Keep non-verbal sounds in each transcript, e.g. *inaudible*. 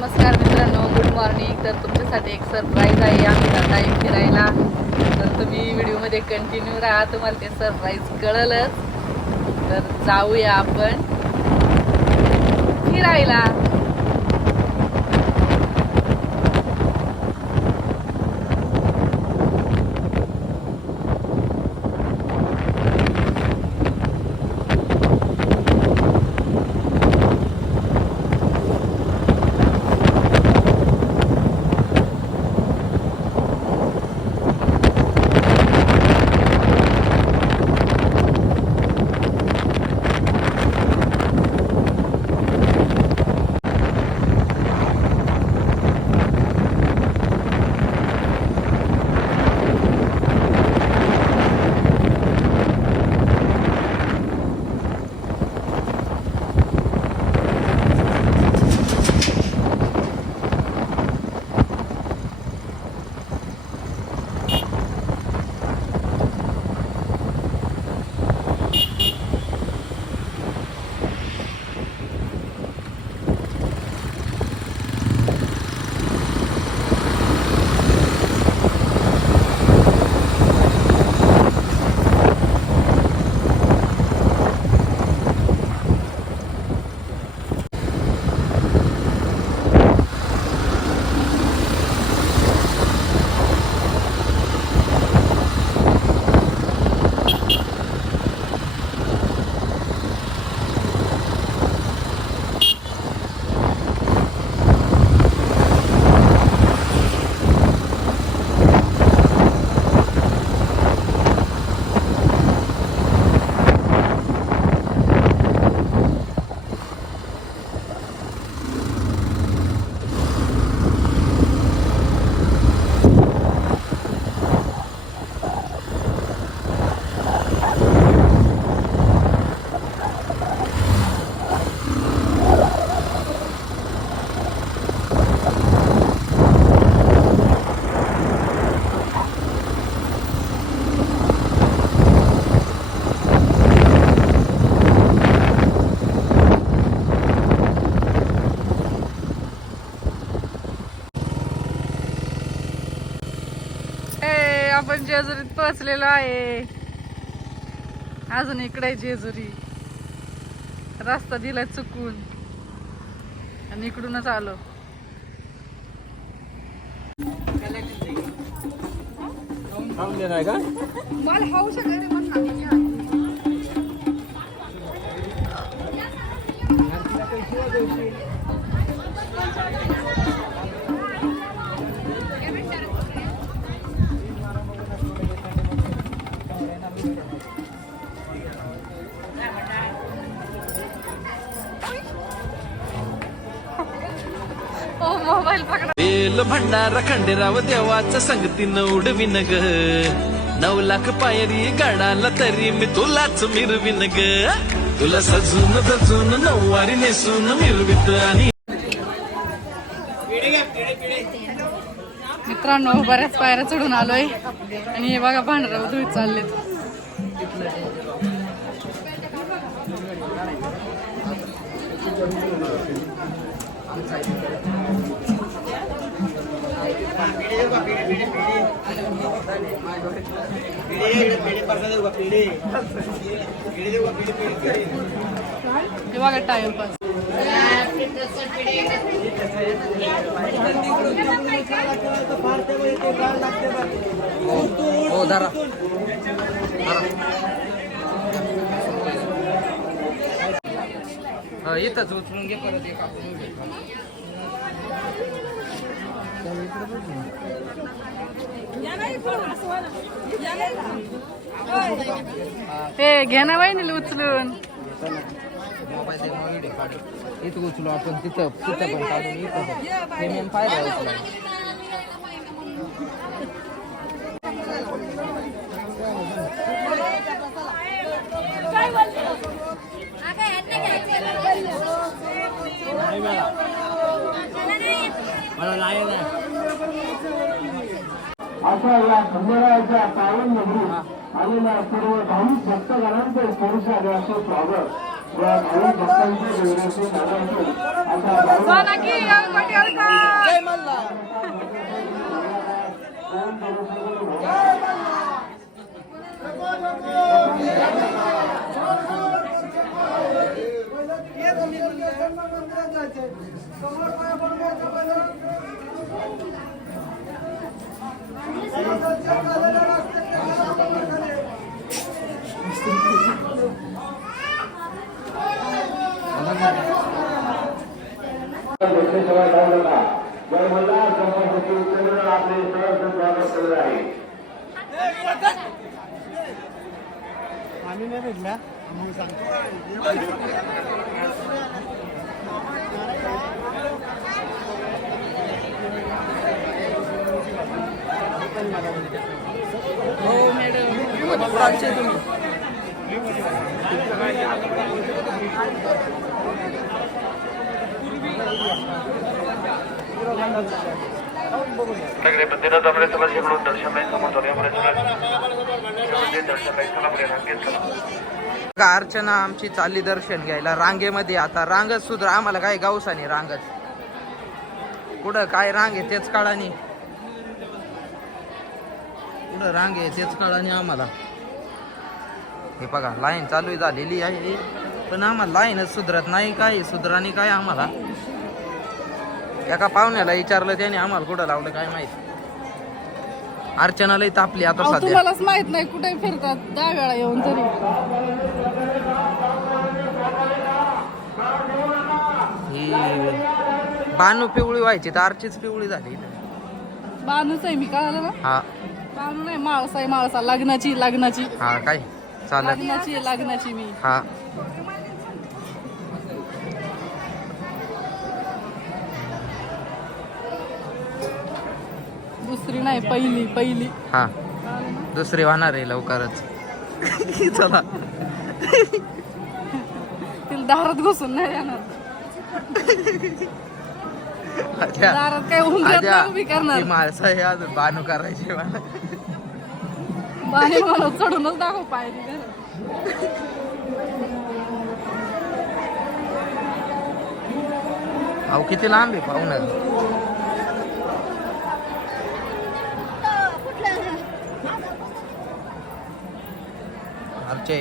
नमस्कार मित्रांनो good morning तर तुमच्यासाठी एक सरप्राईज आहे. आम्ही जात आहे फिरायला. तर तुम्ही व्हिडिओमध्ये कंटिन्यू राहा. तुम्हाला ते सरप्राईज कळलंच. तर जाऊया आपण फिरायला. आपण जेजुरीत पोहोचलेलो आहे. अजून इकडे जेजुरी. रस्ता दिलाय चुकून. आणि इकडूनच आलो. नाही का? मला खाऊ शकते पकडा भंडारा खंडेराव देवाचा संगतीनं उडविन ग. नऊ लाख पायरी गाडाला तरी मी तुलाच मिरविन ग. तुला सजून दजून नऊवारी नेसून मिरवित आणि मित्रांनो बऱ्याच पायऱ्या चढून आलोय. आणि हे बघा भांडराव धुळीत चाललेत. हे बघा टाइमपास हो धरा हा इथंच उचलून घे परत एक आपण उभे. हे घ्या ना वहिनीला उचलून. इथं उचलू आपण तिथं तिथं पण काढून इथं फायदा उचला मला नाही अशा या खंडेरायाच्या पावन नगरी आलेल्या सर्व भाविक भक्तगणांचे पुरुषाचे स्वागत. व भाविक भक्तांची विनंती मागायची असा भाविक देशसेवा लावलेला जन्मला संपत्ती केंद्र आपले सहर्ष स्वागत करत आहे. हो मॅडम. तुम्ही. सगळे बंदिनं जमले समाजाकडून दर्शन नाही समोर दर्शन नाही अर्चना आमची चालली दर्शन घ्यायला? रांगेमध्ये आता रांगच सुद्धा आम्हाला काय गावसानी रांगच कुठं काय रांग आहे तेच काळानी. कुठं रांग आहे तेच काळाने आम्हाला. हे बघा लाईन चालू झालेली आहे. पण आम्हाला लाईनच सुधरत नाही. काय सुधरानी काय आम्हाला. एका पाहुण्याला विचारलं त्याने आम्हाला कुठं लावलं काय माहिती? अर्चनालाही तापली आता अहो, सध्या. तुम्हालाच माहीत नाही कुठे फिरतात दहा वेळा येऊन तरी. ही बानू पिवळी व्हायची तर आरचीच पिवळी झाली. बानूच आहे मी कळालं ना हा. बानू नाही माळसा आहे माळसा. लग्नाची लग्नाची. हा काय? चालत लग्नाची आहे, लग्नाची मी. हा. दुसरी नाही पहिली पहिली. हा. दुसरी होणार आहे लवकरच. चला. तिला दारात घुसून नाही आद्या- दारात काय आद्या, नाही उभी करणार. ती माणसं हे अजून बानू करायची मला. बाने मला चढूनच दाखव पाय अहो किती लांब आहे पाहुणं? आमचे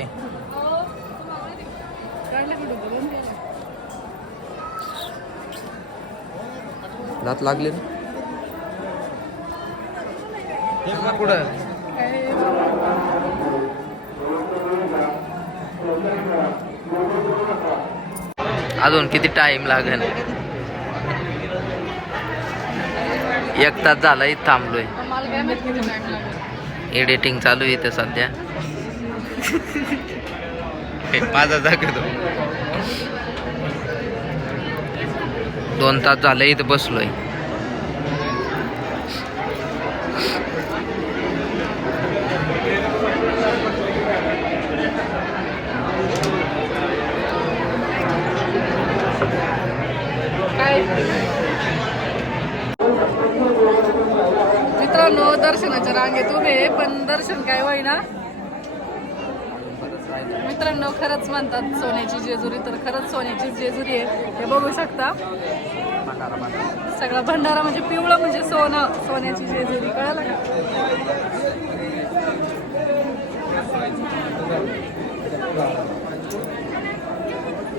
दात लागले ना? कुठं अजून किती टाइम लागेल? एक तास झाला इथं थांबलोय एडिटिंग चालू आहे इथं सध्या. पाच हजार करतो दोन तास झाले इथं बसलोय. मित्रांनो दर्शनाच्या रांगेत उभे पण दर्शन काय होईना? मित्रांनो खरंच म्हणतात सोन्याची जेजुरी तर खरंच सोन्याची जेजुरी आहे. हे बघू शकता. सगळा भंडारा म्हणजे पिवळं म्हणजे सोनं सोन्याची जेजुरी. कळलं का?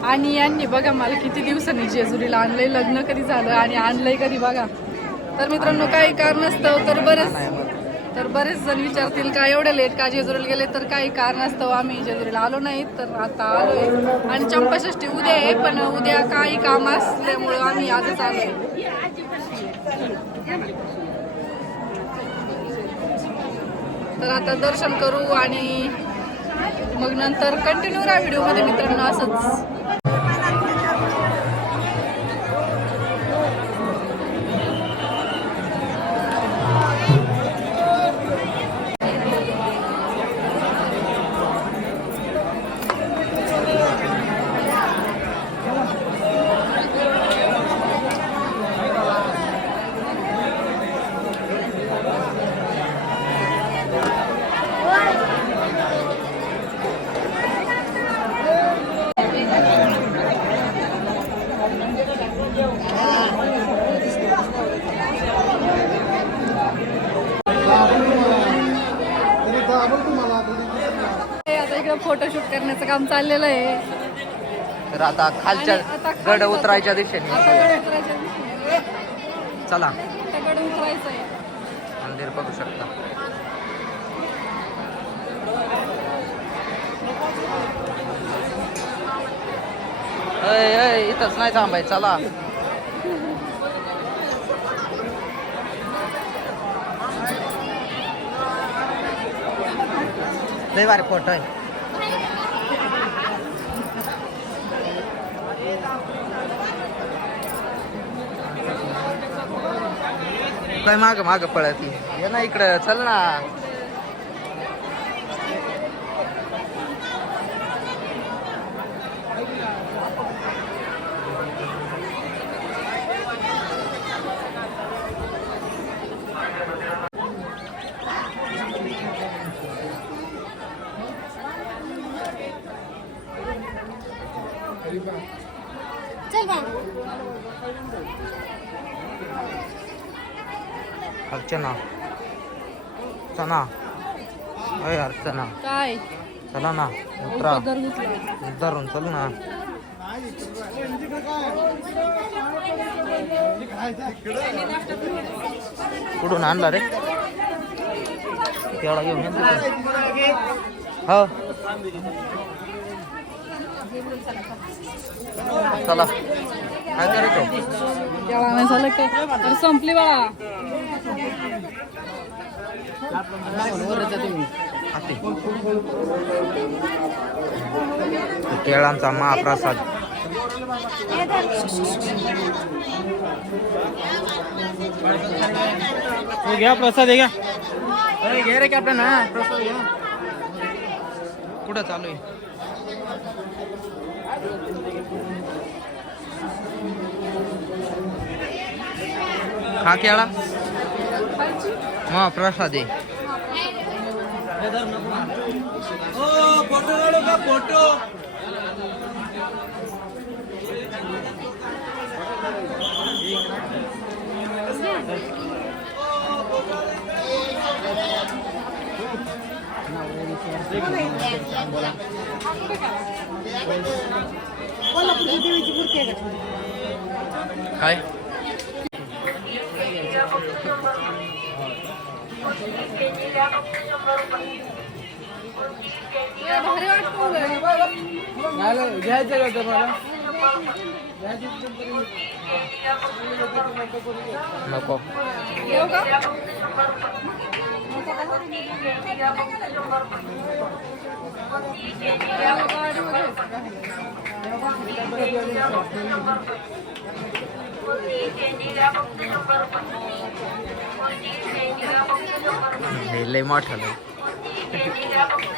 आणि यांनी बघा मला किती दिवसांनी जेजुरीला आणलंय लग्न कधी झालं आणि आणलंय कधी बघा. तर मित्रांनो काही कारण असतं तर बरंच. तर बरेच जण विचारतील का एवढे लेट का जेजुरीला गेले? तर काही कारण असतं आम्ही जेजुरीला आलो नाही तर आता आलोय. आणि चंपाषष्ठी उद्या आहे पण उद्या काही काम असल्यामुळं आम्ही आजच आलोय. तर आता दर्शन करू आणि मग नंतर कंटिन्यू राहा व्हिडिओमध्ये मित्रांनो असंच. काम चाललेलं आहे तर आता खालच्या आणि आता खाली गड जातो. उतरायच्या दिशेने आता निघूया. गड उतरायच्या दिशेने. चला आता गड उतरायचं आहे मंदिर बघू शकता अय अय इथंच नाही थांबाय चला लय भारी फोटो आहे काय माग माग पळत. ये ना इकडं चल ना. अर्चना. चना अय अर्चना. काय? चला ना उतरा. धरून चल ना. कुठून आणला रे? तेवढा घेऊन? हो. चला. काय करायचं? संपली बाळा. केळांचा महाप्रसाद. घ्या प्रसाद घ्या. अरे घे रे कॅप्टन हा प्रसाद घे कुठं चालू आहे? खा केळा. मग प्रसाद. आहे फोटो काढू का फोटो? काय? घ्यायचं का तुम्हाला नको. लय मोठं *laughs*